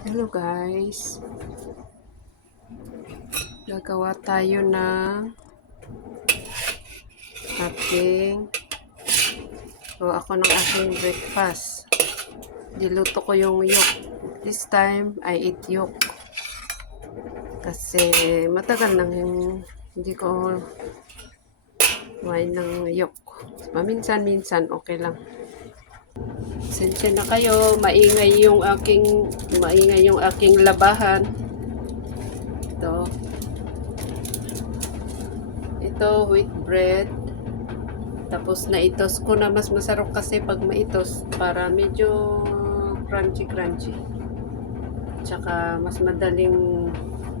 Hello guys, gagawa tayo ng aking ako ng aking breakfast. Diluto ko yung yolk. This time I eat yolk kasi matagal nang hindi ko kumain ng yolk. Paminsan-minsan okay lang. Sensya na kayo, maingay yung aking labahan. Ito wheat bread. Tapos naitos ko na, mas masarap kasi pag maitos para medyo crunchy. Tsaka mas madaling,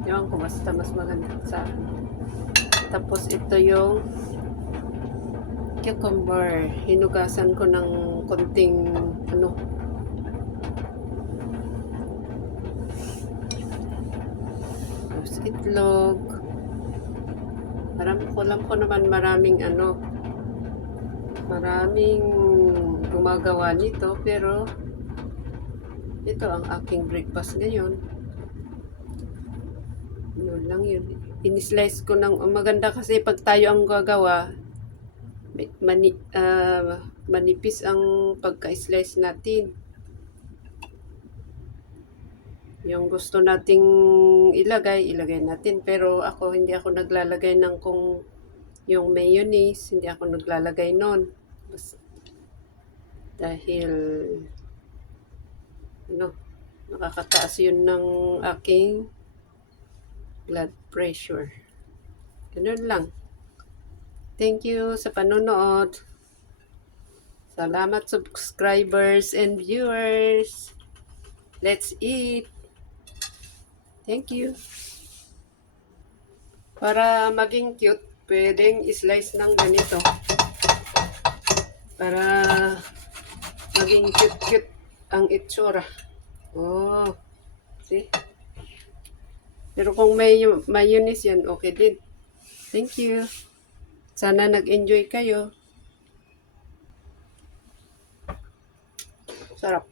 ewan ko, basta mas maganda sa akin. Tapos ito yung cucumber. Hinugasan ko ng konting tapos itlog. Alam ko naman maraming gumagawa nito, pero ito ang aking breakfast ngayon. Yun lang yun. In-slice ko ng maganda kasi pag tayo ang gagawa, manipis ang pagka-slice natin. Yung gusto nating ilagay natin. Pero hindi ako naglalagay ng kung yung mayonnaise, hindi ako naglalagay nun. Dahil nakakataas yun ng aking blood pressure. Ganun lang. Thank you sa panonood. Salamat subscribers and viewers. Let's eat. Thank you. Para maging cute, pwedeng slice ng ganito. Para maging cute ang itsura. Oh, see? Pero kung may mayonnaise yan, okay din. Thank you. Sana nag-enjoy kayo. Sarap.